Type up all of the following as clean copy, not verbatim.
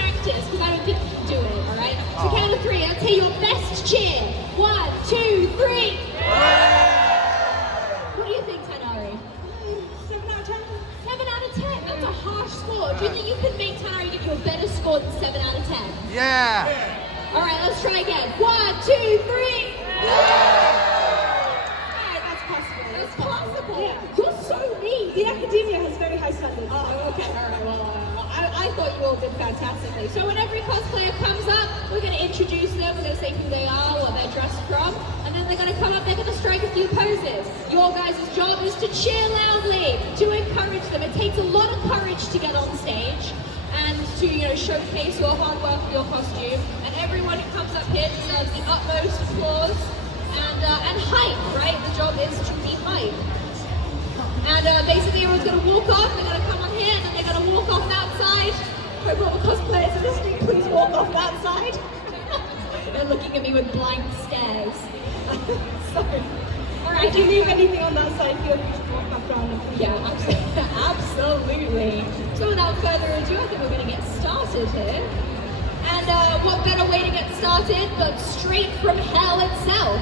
practice, because I don't think you can do it, alright? So count of 3, let's hear your best cheer. 1, 2, 3. What do you think, Tanari? 7 out of 10. 7 out of 10, that's a harsh score. Do you think you could make Tanari give you a better score than 7 out of 10? Yeah. Alright, let's try again. 1, 2, 3. That's possible. That's possible. Yeah. You're so mean. The academia has very high standards. Oh, okay, alright, well, I thought you all did fantastically. So when every cosplayer comes up, we're going to introduce them, we're going to say who they are, what they're dressed from, and then they're going to come up, they're going to strike a few poses. Your guys' job is to cheer loudly, to encourage them. It takes a lot of courage to get on stage and to, showcase your hard work for your costume. And everyone who comes up here deserves the utmost applause and hype, right? The job is to be hype. And basically everyone's going to walk off, they're going to come on here, and then they're going to walk off that side. I hope all the cosplayers in the street, please walk off that side. They're looking at me with blank stares. Sorry. Alright. If you leave anything on that side, feel free to walk back around and Yeah, absolutely. So without further ado, I think we're going to get started here. And what better way to get started but straight from hell itself?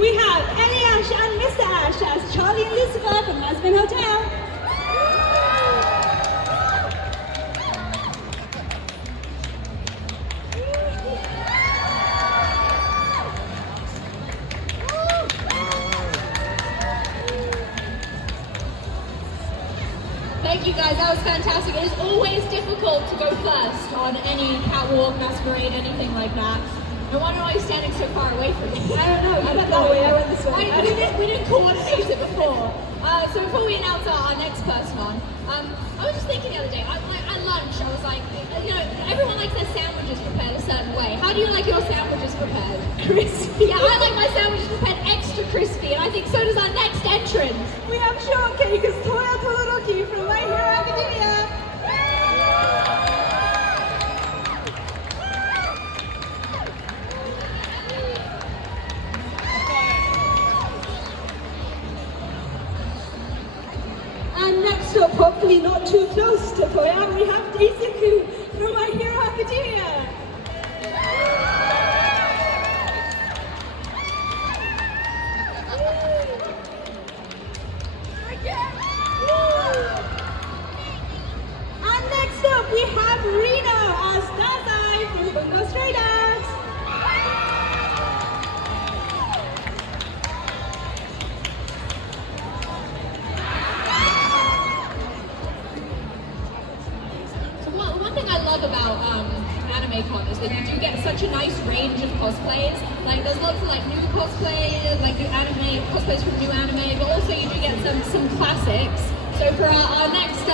We have Ellie Ash and Mr. Ash as Charlie and Lucifer from Masquerade Hotel. Thank you guys, that was fantastic. It is always difficult to go first on any catwalk, masquerade, anything like that. No wonder why you're standing so far away from me. I don't know, you went that way, I went this way. We didn't coordinate it before. So before we announce our next person on, I was just thinking the other day, at lunch, I was like, everyone likes their sandwiches prepared a certain way. How do you like your sandwiches prepared? Crispy. Yeah, I like my sandwiches prepared extra crispy, and I think so does our next entrant. We have shortcake as Toya Todoroki from My Hero Academia. And next up, hopefully not too close to Toya, we have Daisuke from My Hero Academia. And next up, we have Reno as Dazai from Bungo Stray Dogs. One thing I love about animecon is that you do get such a nice range of cosplays. Like there's lots of new cosplays, like new anime cosplays from new anime, but also you do get some classics. So for our next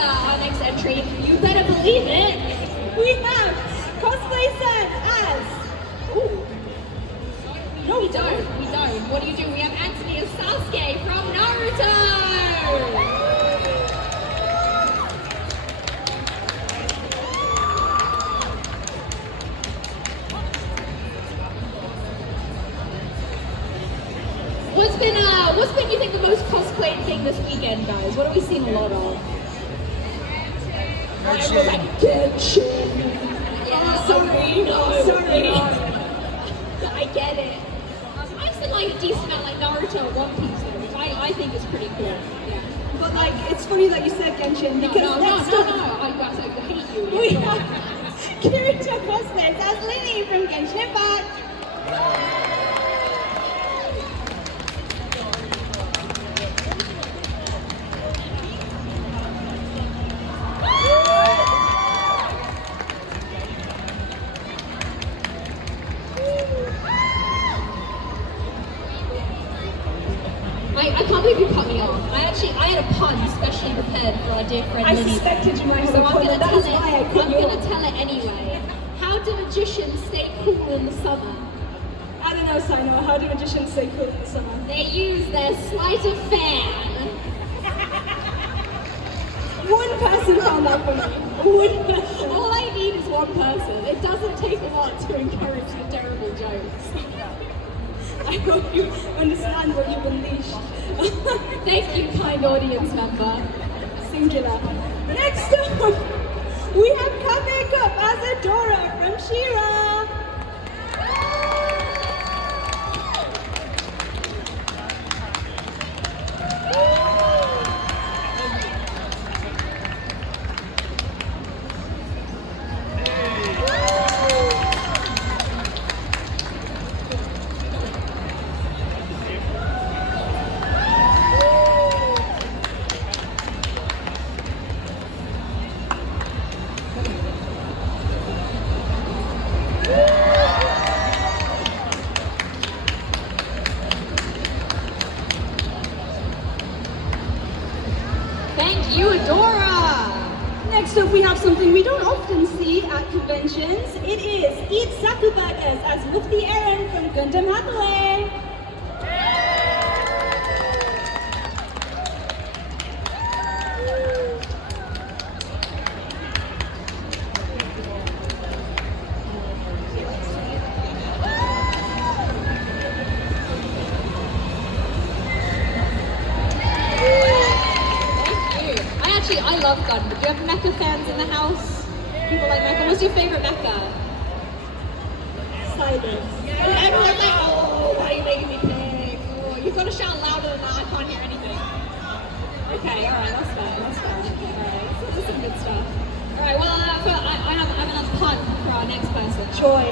entry, you better believe it, We have Cosplay Sen as... Ooh. No, we don't. What do? We have Anthony as Sasuke from Naruto! What's been you think the most cosplayed thing this weekend, guys? What have we seen a lot of? Genshin. Yeah, sorry. I get it. I've seen a decent amount Naruto and One Piece, which I think is pretty cool. Yeah. But it's funny that you said Genshin because No, next up I hate you. we have Kirito Cosplays as Lily from Genshin Impact. I can't believe you cut me off. I had a pun specially prepared for our dear friend I Lily. suspected you might have So a I'm pun, going and to that is why I cut you off. tell it anyway. How do magicians stay cool in the summer? I don't know, Sino. How do magicians stay cool in the summer? They use their sleight of fan. One person found that for me. One person. All I need is one person. It doesn't take a lot to encourage the terrible jokes. I hope you understand what you've unleashed. Thank you, kind audience member. Singular. Next up, we have Cafe Cup as Adora from Shira. Thank you, Adora. Next up, we have something we don't often see at conventions. It is Eat Saku Burgers as Mufti Aaron from Gundam Hathaway. I love Gundam. Do you have mecha fans in the house? People like mecha. What's your favorite mecha? Silence. Everyone's like, oh, why are you making me pick? Oh, you've got to shout louder than that. I can't hear anything. Okay, alright, that's fair. Alright, so this is some good stuff. Alright, well, I have another pun for our next person. Joy.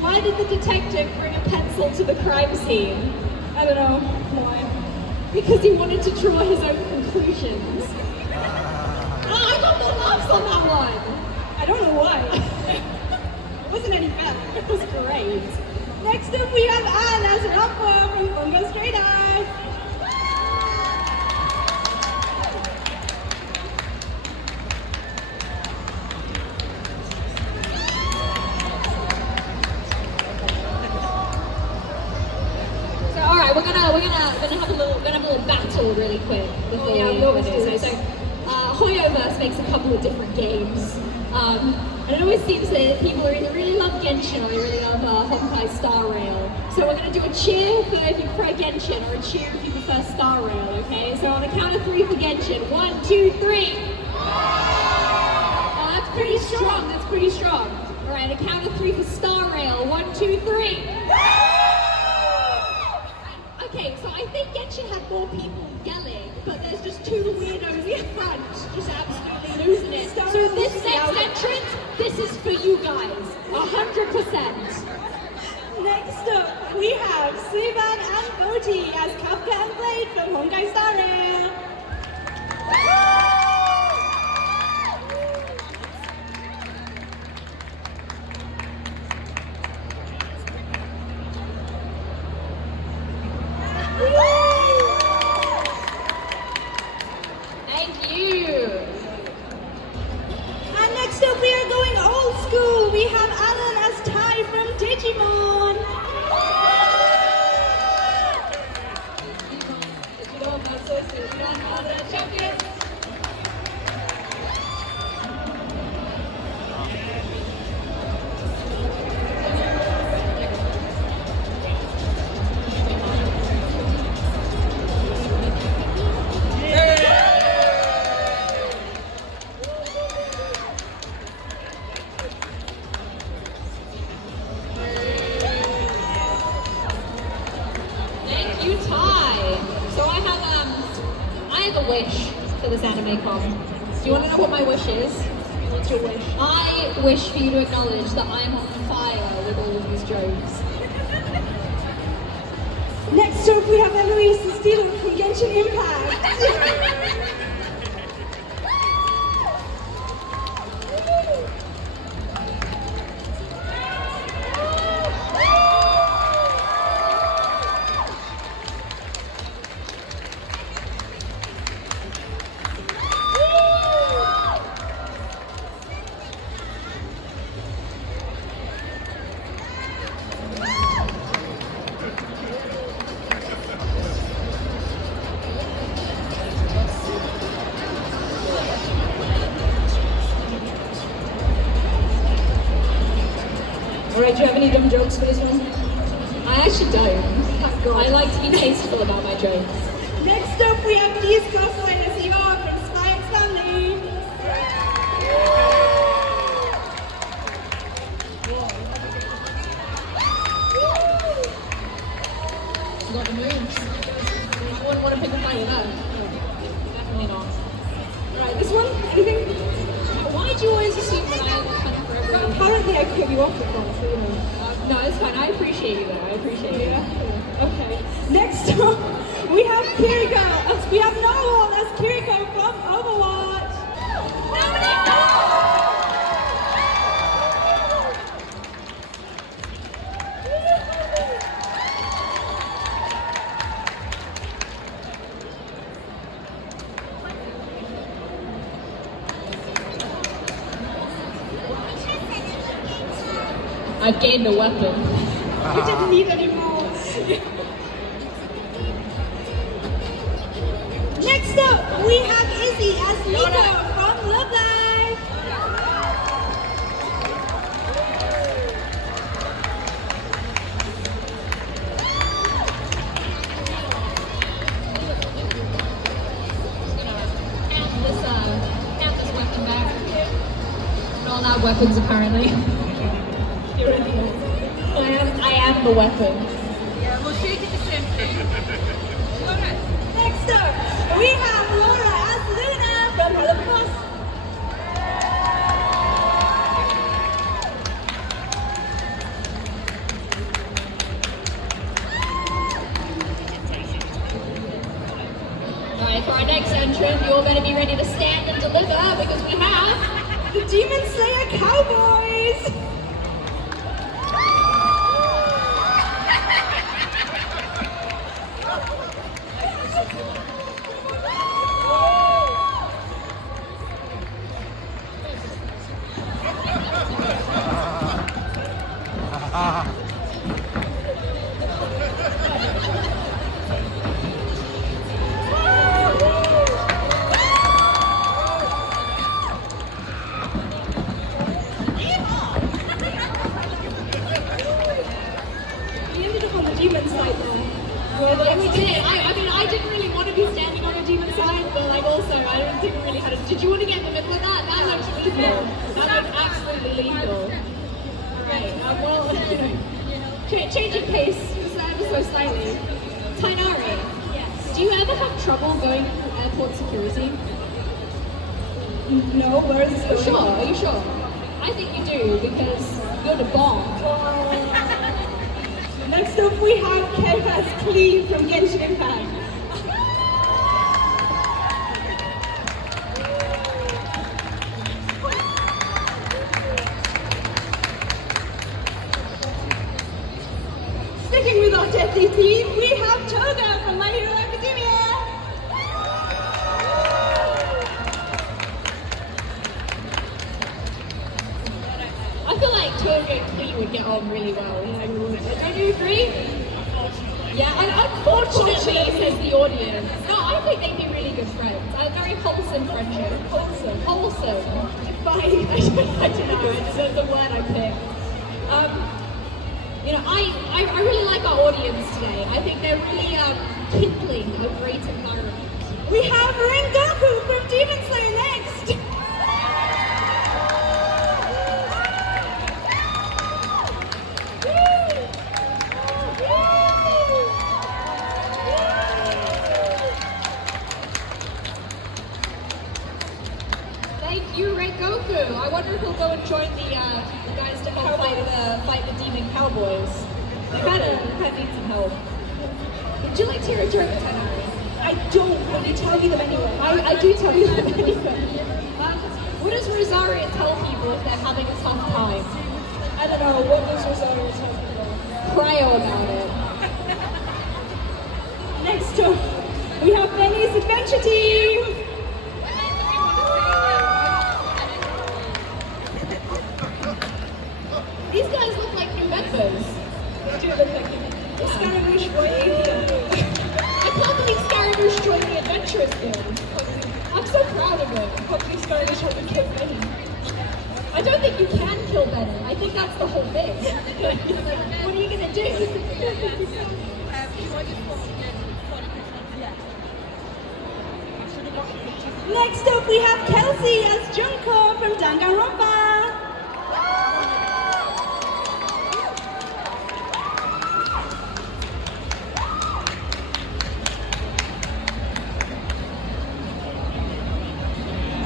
Why did the detective bring a pencil to the crime scene? I don't know. Why? Because he wanted to draw his own conclusions. Oh, I got the laughs on that one. I don't know why. It wasn't any fun. It was great. Next up, we have Anne as Rampa from Bungo Straight Eyes. We're gonna have a little battle really quick before we what was do this? so. Hoyoverse makes a couple of different games. And it always seems that people either really love Genshin or they really love Honkai Star Rail. So we're gonna do a cheer for if you prefer Genshin or a cheer if you prefer Star Rail, okay? So on the count of 3 for Genshin. 1, 2, 3. Oh, that's pretty strong. That's pretty strong. All right, a count of 3 for Star Rail. 1, 2, 3. Okay, so I think Genshin had more people yelling, but there's just 2 weirdos in front, just absolutely losing it. So this next entrance, this is for you guys, 100%. Next up, we have Sivan and Boti as Kafka and Blade from Honkai Star Rail. Thank you. And next up, we are going old school. We have Alan as Tai from Digimon. Thank you, Ty. So I have a wish for this animecon. Do you want to know what my wish is? What's your wish? I wish for you to acknowledge that I'm on fire with all of these jokes. Next up, we have Eloise Steele from Genshin Impact. Alright, do you have any dumb jokes for this one? I actually don't. Thank God. I like to be tasteful about my jokes. Next up, we have Dee's cosplay as Eva from Spy X Family. think I cut you off before, so you know. No, it's fine. I appreciate you though. I appreciate you. Yeah. Okay. Next up, we have Kiriko. We have Noel as Kiriko from Overwatch. I've gained a weapon. We didn't need any more. Next up, we have Izzy as Nico from Love Live. Count this weapon back. We all have weapons apparently. I am the weapon. Yeah, we'll treat it the same thing. Alright. Next up, we have Laura as Luna from Hello Plus. Alright, for our next entrant, you're going to be ready to stand and deliver because we have The Demon Slayer Cowboys. We ended up on the demon side there. Yeah, we did. I mean, I didn't really want to be standing on a demon side, but like also, I don't think we really had a... Did you want to get in the middle of that? That looked lethal. That looked absolutely lethal. Right, well, changing pace just ever so slightly. Tainari, do you ever have trouble going through airport security? No, where is this Are you going? sure? Are you sure? I think you do, because you're the bomb. Next up, we have Kev as Cleve from Genshin Impact. Sticking with our deadly theme, we have Toga from My Hero Academia. I feel like Toga and Klee would get on really well. Don't you agree? Yeah, unfortunately, says the audience. No, I think they'd be really good friends. A very wholesome friendship. Wholesome. Wholesome. Fine. I don't know. It's the word I picked. I really like our audience today. I think they're really kindling a great environment. We have Rengoku from Demon Slayer next. Thank you, Rengoku. I wonder if he'll go and join the guys to help fight the demon cowboys. You kind of need some help. Would you like to return the Tainari? I don't, but you tell me them anyway. I do tell you that anyway. What does Rosaria tell people if they're having a tough time? I don't know, what does Rosario tell people? Cryo about it. Next up, we have Benny's Adventure Team. These guys look like new members. They do look like the Scaramouche Wave. I can't believe Scaramouche joined the Adventurers Guild. I'm so proud of it. Hopefully Scaramouche hasn't killed Benny. I don't think you can kill Benny. I think that's the whole thing. Like, what are you gonna do? Next up, we have Kelsey as Junko from Danganronpa.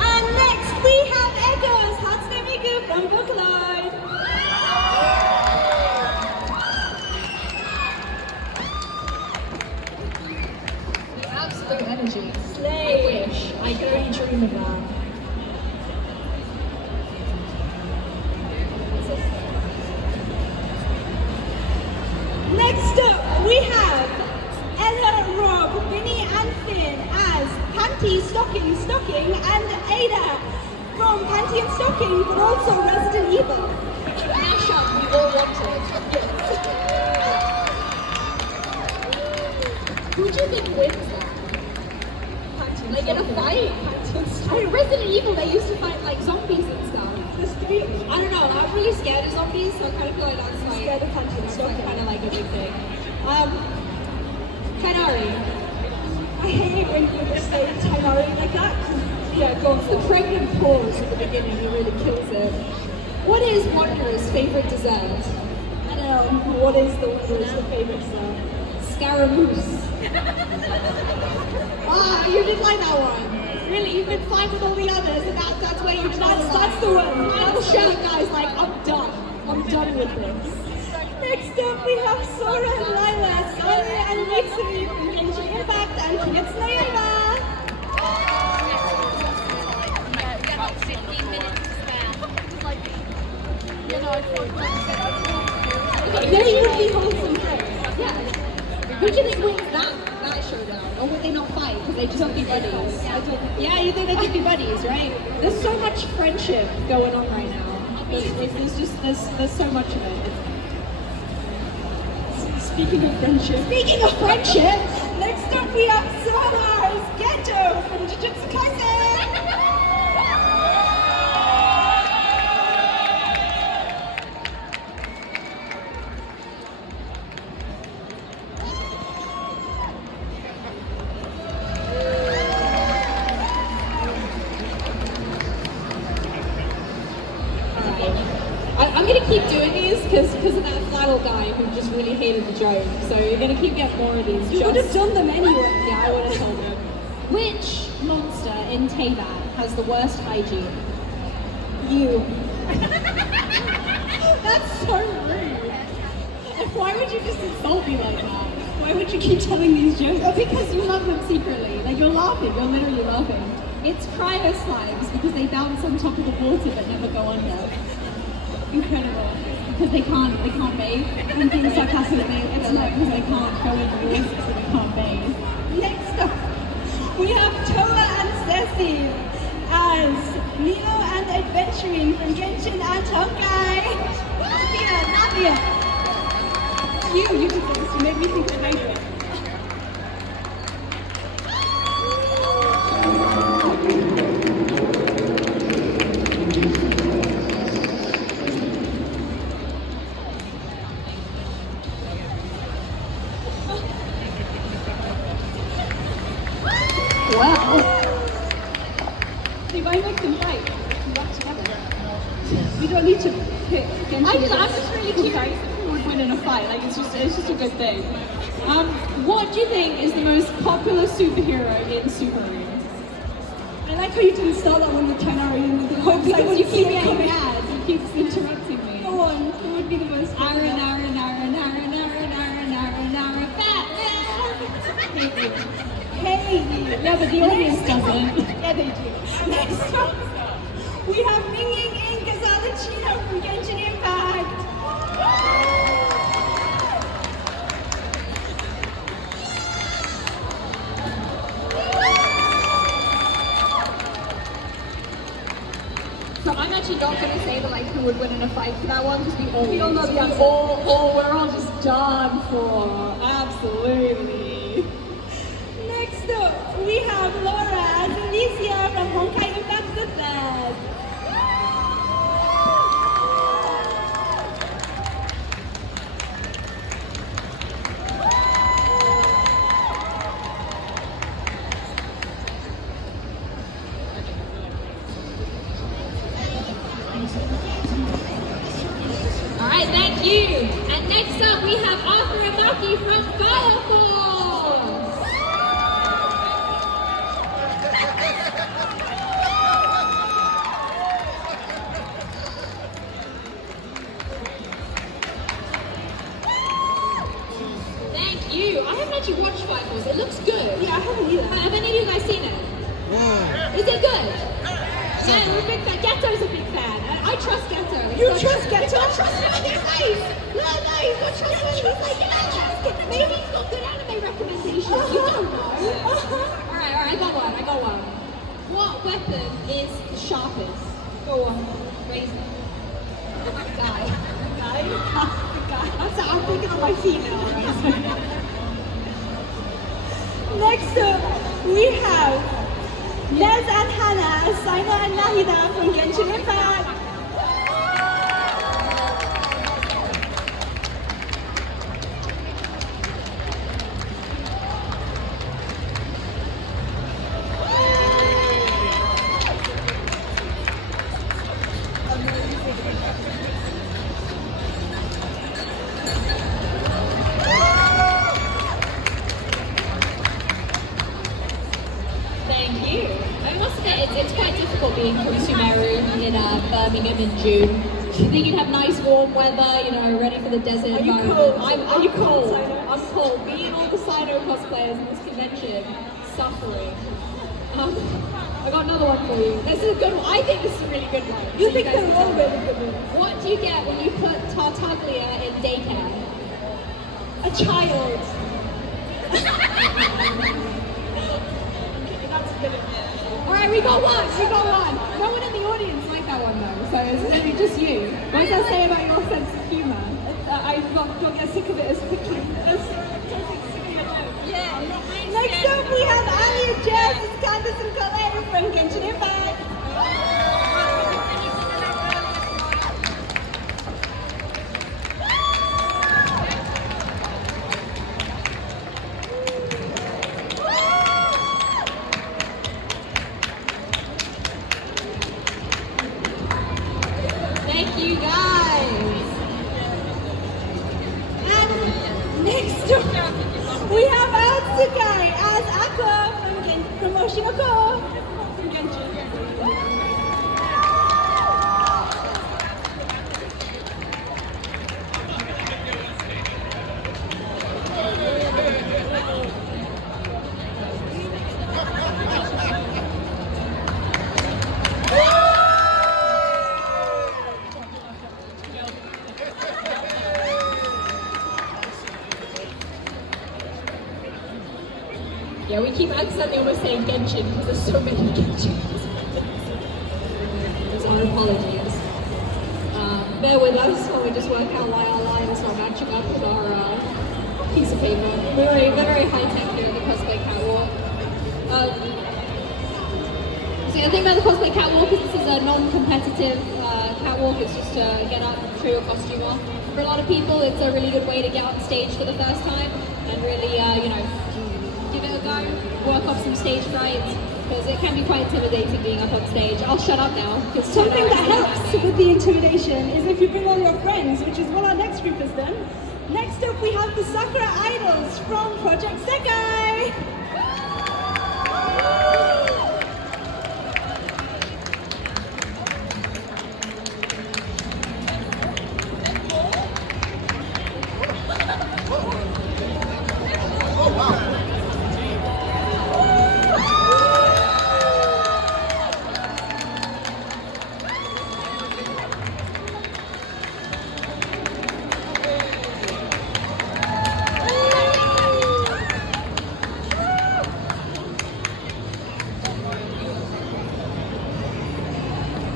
And next, we have Echoes Hatsune Miku from Vocaloid. really dream of that. Next up, we have Ella, Rob, Vinny, and Finn as Panty, Stocking, and Ada from Panty and Stocking, but also Resident Evil. Mashup we all wanted. Who do you think wins that? Like in a fight? I mean, Resident Evil, they used to fight like zombies and stuff. I don't know, I'm really scared of zombies, so I kind of feel like that's like, Scared of Panty and Stocking. kind of like a big thing. Tenari. I hate it when people say Tenari like that. Yeah, go on. The pregnant pause at the beginning, it really kills it. What is Wanderer's favourite dessert? I don't know, what is the favourite song? Scaramouche. Ah, you didn't like that one. Really, you've been fine with all the others, and that's where you That's the one. Final show, guys. Like, I'm done. I'm done with this. Next up, we have Sora and Lila, Sonia and Mitsumi from Genshin Impact and Kimetsu no Yaiba. About 15 minutes to spare. They would be wholesome friends. Yeah. Who do you think wins that showdown? Or would they not fight because they just want to be buddies? Yeah, you think they could be buddies, right? There's so much friendship going on right now. There's so much of it. Speaking of friendship, next up we have Summer's Ghetto from Jujutsu Kaisen. I'm going to keep doing these because of that final guy who just really hated the joke. So you're going to keep getting more of these. You would have done them anyway. Yeah, I would have told them. Which monster in Teyvat has the worst hygiene? You. That's so rude. Why would you just insult me like that? Why would you keep telling these jokes? Oh, because you love them secretly. Like, you're laughing. You're literally laughing. It's cryo slimes because they bounce on top of the water but never go under. Incredible. Because they can't bathe. I'm being sarcastic. It's not because they can't go in the water, so they can't bathe. Next up, we have Toa and Ceci as Neo and Adventuring from Genshin and Honkai. Nadia. You did this. You made me think of Nadia. Wow. If I make them fight, come back together. We don't need to pick Genshin. I'm just really curious who would win in a fight. Like, it's just a good thing. What do you think is the most popular superhero in Super Ring? I like how you didn't start that one with Tenari and with the hope that Because you you keep see it getting coming. mad. You keep interrupting me. Go on, who would be the most Aaron, fat. Hate you. Hey! Yeah, but the audience doesn't. Yeah, they do. Next up, we have Ming Ying and Gazala Chino from Genshin Impact. So I'm actually not going to say that like who would win in a fight for that one because we all know the answer. We're all just done for. Absolutely. Next up, we have Laura as Alicia from Honkai Impact the Third. Alright, thank you. And next up we have Arthur and Maki from Fire Force. Thank you. I haven't actually watched Fire Force. It looks good. Yeah, I haven't either. Have any of you guys seen it? It Is it good? Yeah, we're a big fan. Ghetto's a big fan. I trust Ghetto. You trust Ghetto? I trust him. He's nice. Look, no, he's got trust him. He's like, yeah, maybe he's got good anime recommendations. You don't know. Alright, I got one. What weapon is the sharpest? Go on. Razor. Guy. I'm thinking of my female. Next up, we have Nez and Hannah, Saina and Nahida from Genshin Impact. Thank you. I must admit, it's quite difficult being from Sumeru in Birmingham in June. You think you'd have nice warm weather, you know, ready for the desert Are you environment. cold? I'm cold. I'm cold. Me and all the Sino cosplayers in this convention, suffering. I got another one for you. This is a good one. I think this is a really good one. You So think guys they're can all tell me. really good ones? What do you get when you put Tartaglia in daycare? A child. Alright, we got one. No one in the audience liked that one though, so it's maybe just you. What does that say about your sense of humour? I don't get sick of it as quickly. Yeah. Next up, we have Ali and Jess, Candice and Colette from Genshin Impact. Thank you guys. And next up, we have Atsukai as Aqua from Oshinoko from Genshin. Yeah, we keep accidentally almost saying Genshin because there's so many Genshins. So our apologies. Bear with us while we just work out why our lines are matching up with our piece of paper. We're very high tech here at the cosplay catwalk. So the thing about the cosplay catwalk is this is a non-competitive catwalk. It's just to get up, show your costume off. For a lot of people, it's a really good way to get on stage for the first time and really, give it a go, work off some stage fright, because it can be quite intimidating being up on stage. I'll shut up now. Something that helps with the intimidation is if you bring all your friends, which is what our next group has done. Next up, we have the Sakura Idols from Project Sekai.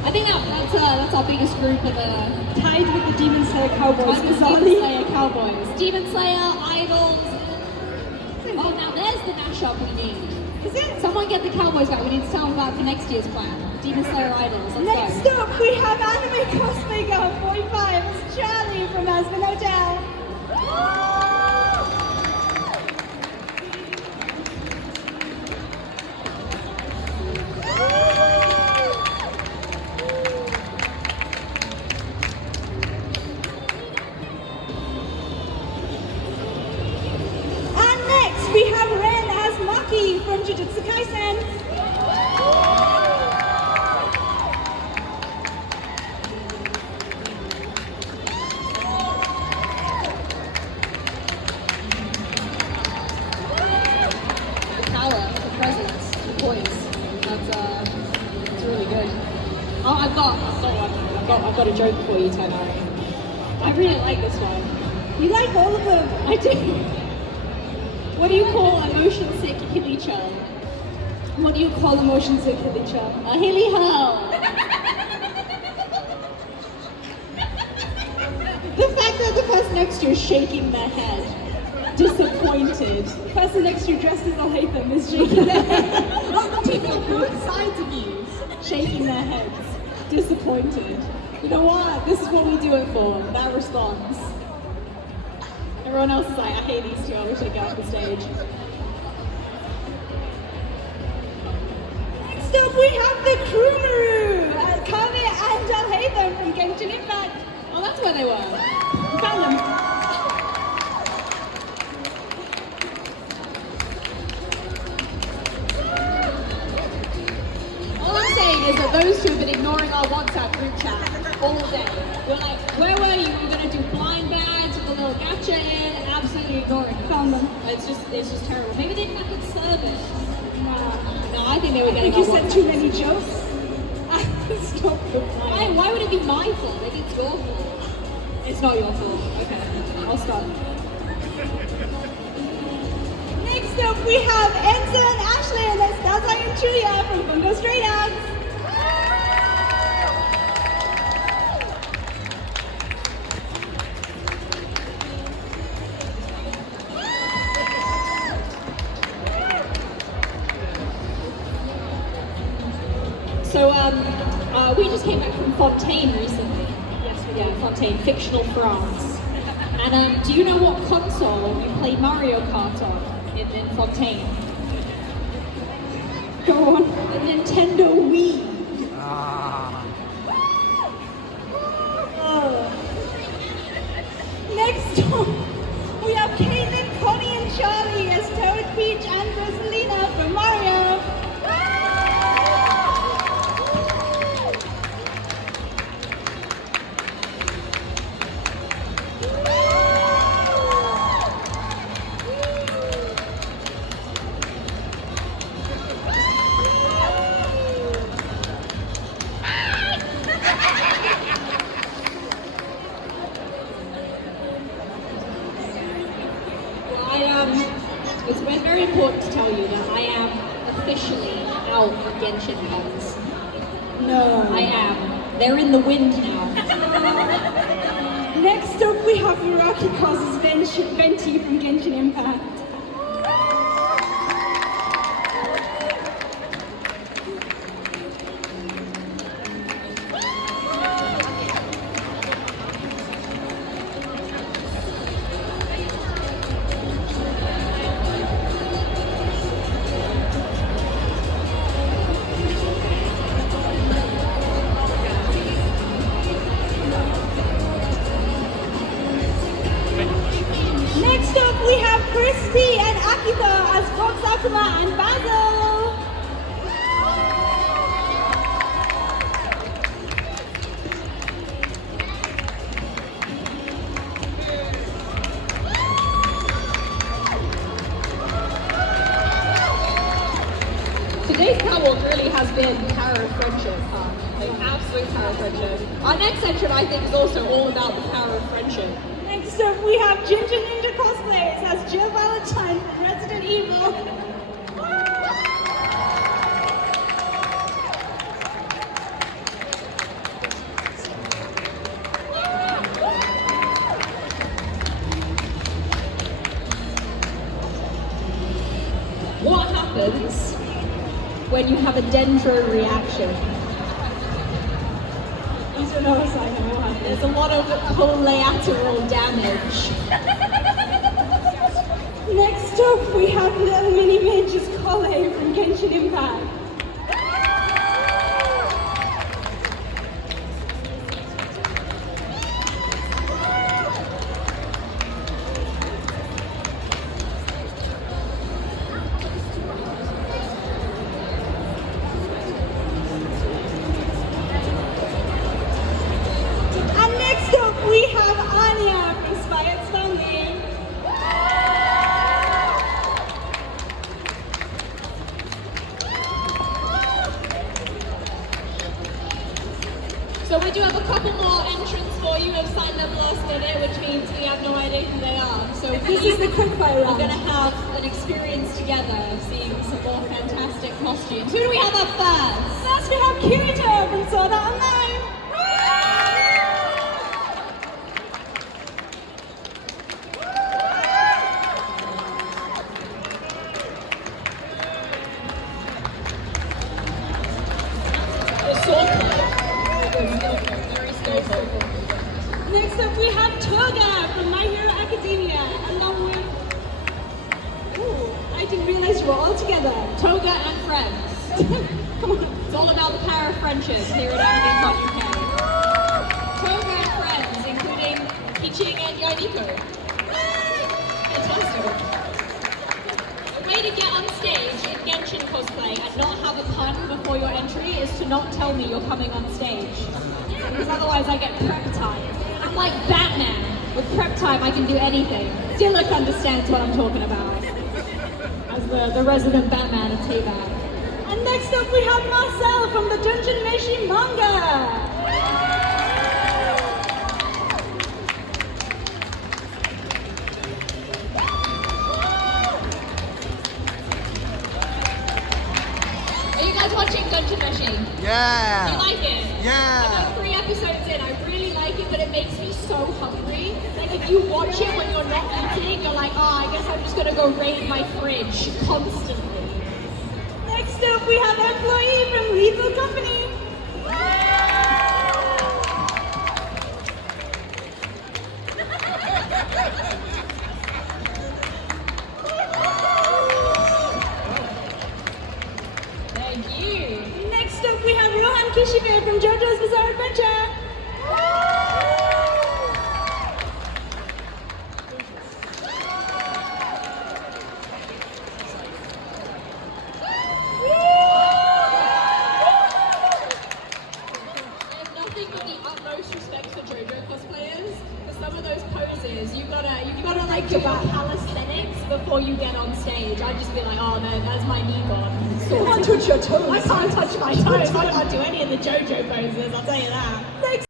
I think that's our biggest group of the Tied with the Demon Slayer Cowboys, Demon bizarrely. Slayer Cowboys. Demon Slayer, Idols. Oh, now there's the mashup we need. Is it? Someone get the Cowboys back. We need to tell them about for next year's plan. Demon Slayer Idols. Let's Next go. up, we have anime cosplay girl 45 as Charlie from Aspen Hotel. And next, we have Ren as Maki from Jujutsu Kaisen. Oh, I've got a joke for you, Tenari. I really like this one. You like all of them. I do. What do you call a motion sick hilly chum? What do you call a motion sick hilly chum? A hilly hurl. The fact that the person next to you is shaking their head, disappointed. The person next to you dressed as Al-Haytham is shaking their head. People on both sides of you, shaking their heads, disappointed. You know what? This is what we do it for. That response. Everyone else is like, I hate these two. I wish they'd get off the stage. Next up, we have the Crooneroo, Kame and Al-Haytham from Genshin Impact. Oh, that's where they were. We found them. All I'm saying is that those two have been ignoring our WhatsApp group chat all day. We're like, where were you? We were going to do blind bags with a little gacha in, absolutely ignoring us. Found them. It's just terrible. Maybe they didn't have good service. No, I think they were I getting think you our said WhatsApp. too many jokes. Stop replying. Why would it be my fault? Maybe it's your fault. It's not your fault. Okay, I'll stop. Next up, we have Enzo and Ashley and Estaza and Chulia from Bungo Stray Dogs. So, we just came back from Fontaine recently. Yes, we Yeah, Fontaine, fictional France. And do you know what console you played Mario Kart on in Fontaine? Go on. The Nintendo Wii. Next up, we have Caitlin, Connie, and Charlie as Toad, Peach, and Rosalina from Mario. It's very important to tell you that I am officially out of Genshin puns. No. I am. They're in the wind now. Next up, we have Muraki causes Venti from Genshin Impact. Next up, we have Christy and Akita as Fox Akuma and Basil. Today's catwalk really has been power of friendship, like absolute power of friendship. Our next section, I think, is also all about the power of friendship. Next up, we have Ginger Ninja cosplays as Jill Valentine from Resident Evil. What happens when you have a dendro reaction? These are no sign of what happened. There's a lot of collateral damage. Next up, we have Little Mini Mages Collei from Genshin Impact. And next up, we have Anya from Spy X Family. So we do have a couple more entrants for you who have signed up last minute, which means we have no idea who they are. So This is the quickfire we're round. going to have an experience together of seeing some more fantastic costumes. Who do we have up first? First we have Kirito from Sword Art Online. Very skillful. Next up we have Toga from My Hero Academia, along with... Ooh, I didn't realize you were all together. Toga and friends. Come on. It's all about the power of friendship here at animecon UK. Toga and friends, including Kiching and Yainiko. Fantastic. The way to get on stage in Genshin cosplay and not have a pun before your entry is to not tell me you're coming on stage. Because otherwise I get prep time. I'm like Batman. With prep time I can do anything. Dilek understands what I'm talking about. As the resident Batman of T-Bag. And next up we have Marcel from the Dungeon Meshi manga. Are you guys watching Dungeon Meshi? Yeah. You like it? Yeah. I'm 3 episodes in. I really like it, but it makes me so hungry. Like if you watch it when you're not eating, you're like, oh, I guess I'm just gonna go raid my fridge constantly. Next up we have Employee from Lethal Company. Thank you. Next up we have Rohan Kishibe from JoJo's Bizarre Adventure. I have nothing but the utmost respect for JoJo cosplayers. For some of those poses, you gotta like do calisthenics before you get on stage. I'd just be like, oh no, that's my knee gone. You can't touch your toes. I can't touch my toes. I can't do any of the JoJo poses. I'll tell you that. Next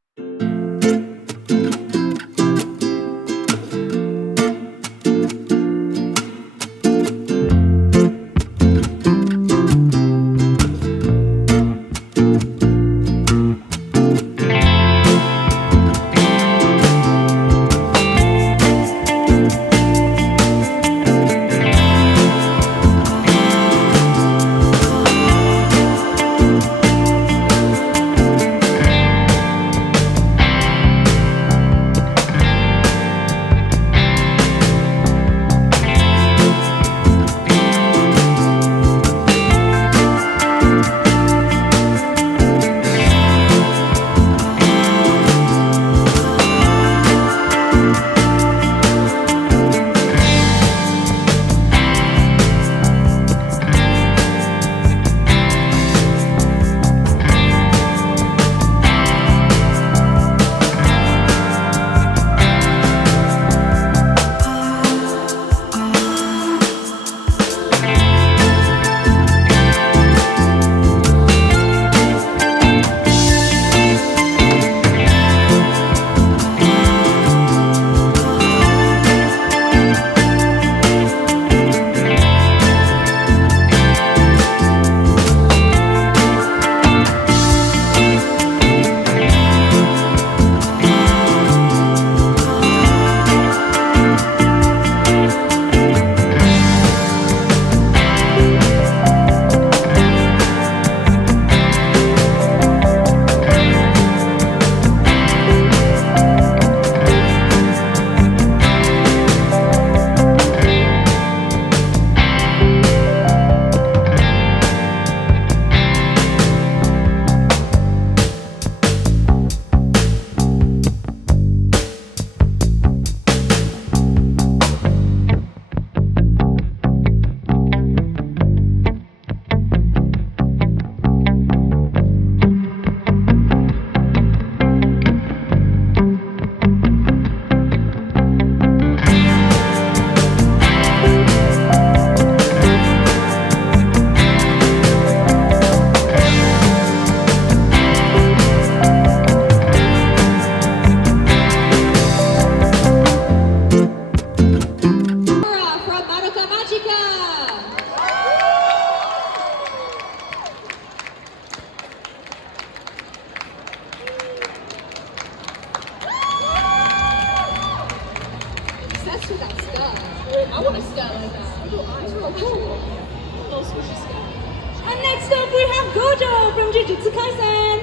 person.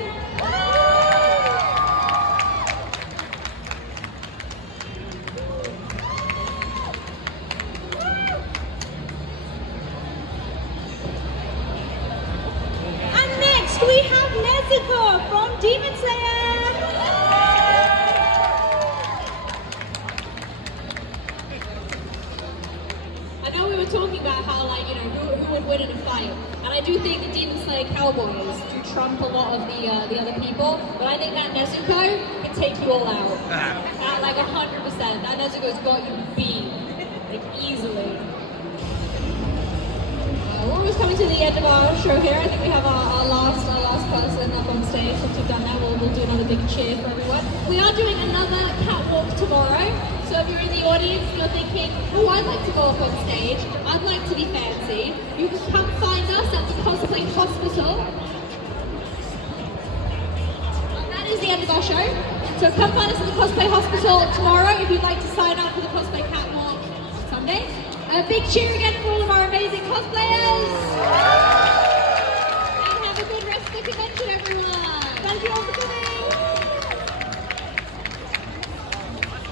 And next we have Nezuko from Demon Slayer. I know we were talking about how, like, you know, who would win in a fight, and I do think the Demon Slayer Cowboys do trump a lot of the other people, but I think that Nezuko can take you all out. Like 100%. That Nezuko's got you beat, like, easily. We're almost coming to the end of our show here. I think we have our last person up on stage. Once we've done that, we'll do another big cheer for everyone. We are doing another catwalk tomorrow. So if you're in the audience, you're thinking, oh, I'd like to go up on stage. I'd like to be fancy. You can come find us at the Cosplay Hospital. And that is the end of our show. So come find us at the Cosplay Hospital tomorrow if you'd like to sign up for the Cosplay Catwalk Sunday. A big cheer again for all of our amazing cosplayers!